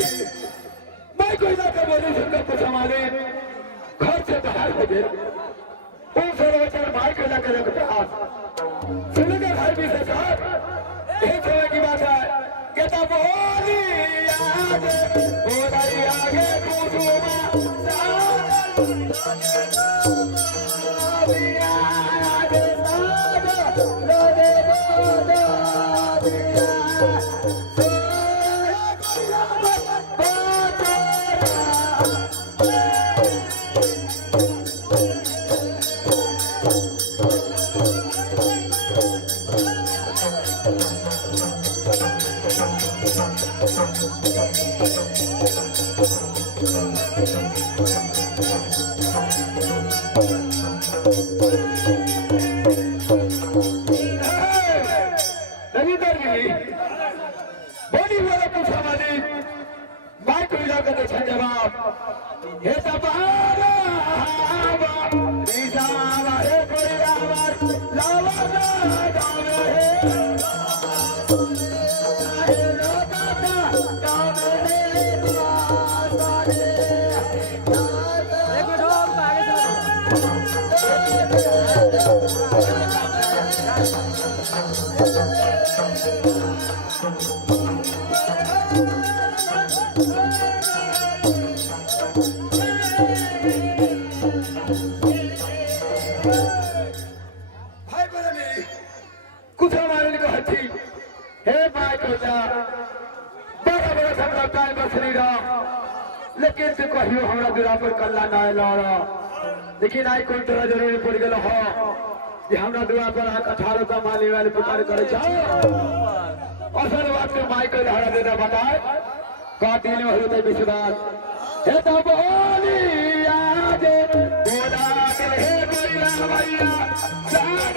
मैं कोई ना बोली सुनकर कुछ हमारे घर से बाहर हो गए उन सर्वचर भाई को जाकर रखते हाथ सुनकर भाई भी से साथ एक समय की बात है कहता बोली आगे बोलाई आगे कुसुमा कुछ हमारे को हथी हे माय कोला बड़ा बड़ा हमरा काय बसरी रहा लेकिन तू कहियो हमरा दुरा पर कल्ला ना लाड़ा लेकिन आई कोन तोरा जरूरी पड़ गेल हो कि हमरा दुरा पर 18 माली वाले पुकार करे छ असल बात के माय को हरा देना बताए का दिल में होते विश्वास हे तो बोली आजे बोला के हे गोरिया भैया